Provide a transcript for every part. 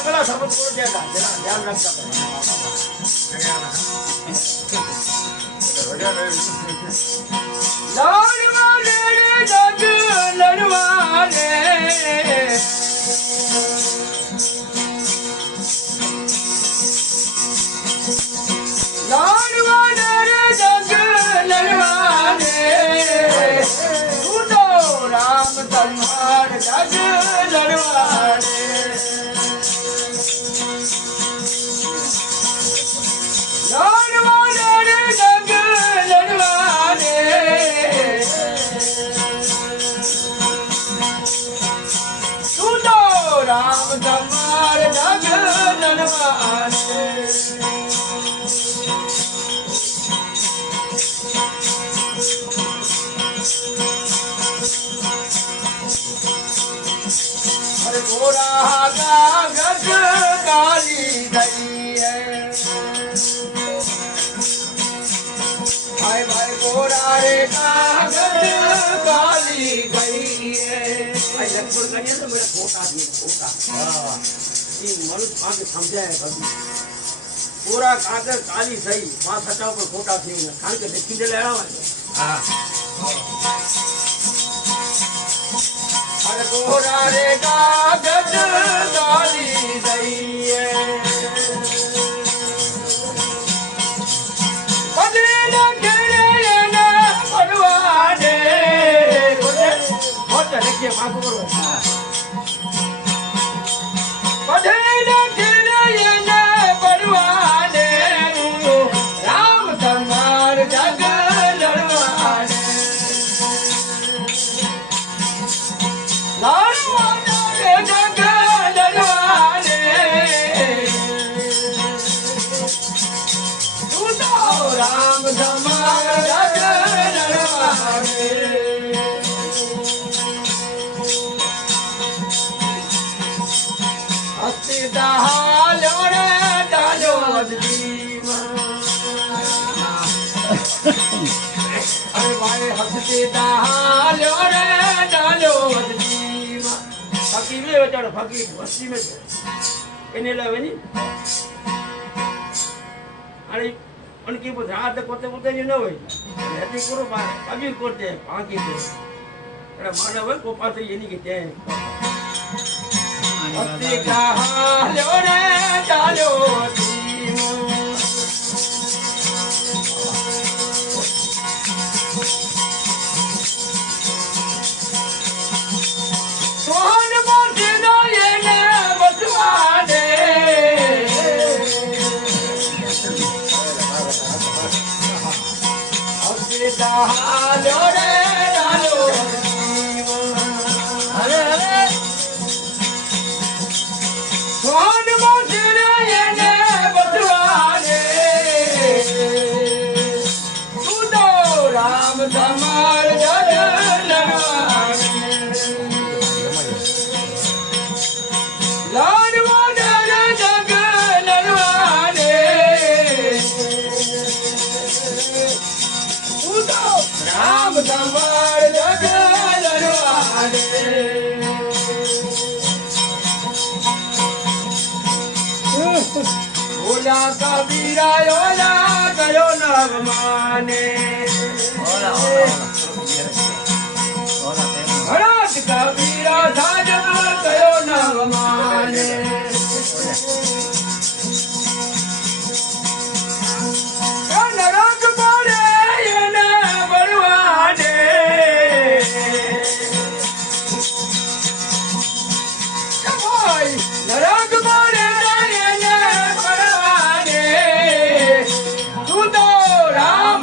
પેલા શબ્દ બોલો દેતા જરા ધ્યાન રાખતા લડવાને જગ લડવાને राम तलवार जग लड़वाने लड़वाने रे जग लड़वाने सुनो राम तलवार जग लड़वाने गोरा कागज काली गई है भाई भाई गोरा रे कागज काली गई है भाई लगभग करिए तो मेरा फोटा दिए फोटा ये मनुष्य आगे समझा है कभी गोरा कागज काली सही मां सचा पर फोटा थी खान के देखी ले आया हां अरे गोरा रे कागज काली गई है बदल करे न परवाने बहुत देखिए मां को बदल करे न परवाने राम तलवार जग लड़वाने लड़वाने जग लड़वाने सुनो राम तलवार जग लड़वाने हस्ती डालो रे डालो जीवा अरे भाई हस्ती डालो रे डालो फकीर में बेचारो फकीर बस्ती में इन्हें लगे नहीं अरे उनकी बुझाते पोते पोते नहीं ना हुई ऐसे करो बात फकीर करते हैं बाकी तो अरे मानव है को पास ये नहीं कहते हैं अपने कहा लो रे डालो डालो रे डालो अरे अरे सोन मोचरे ये बदवाने सुनो राम तलवार जग लड़वाने लड़वाने जग लड़वाने राम तलवार जग लड़वाने ओला कबीरा ओला कयो नव माने भरत कबीरा साजन कयो नव माने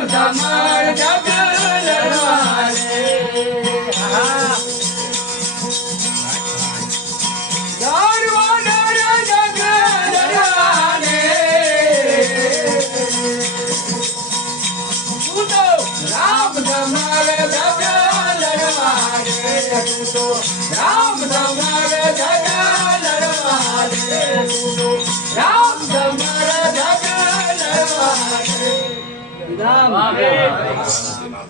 तलवार जग लड़वाने लड़वाने जग लड़वाने सुनो राम तलवार जग लड़वाने सुनो राम तलवार जग लड़वाने सुनो राम तलवार जग लड़वाने राम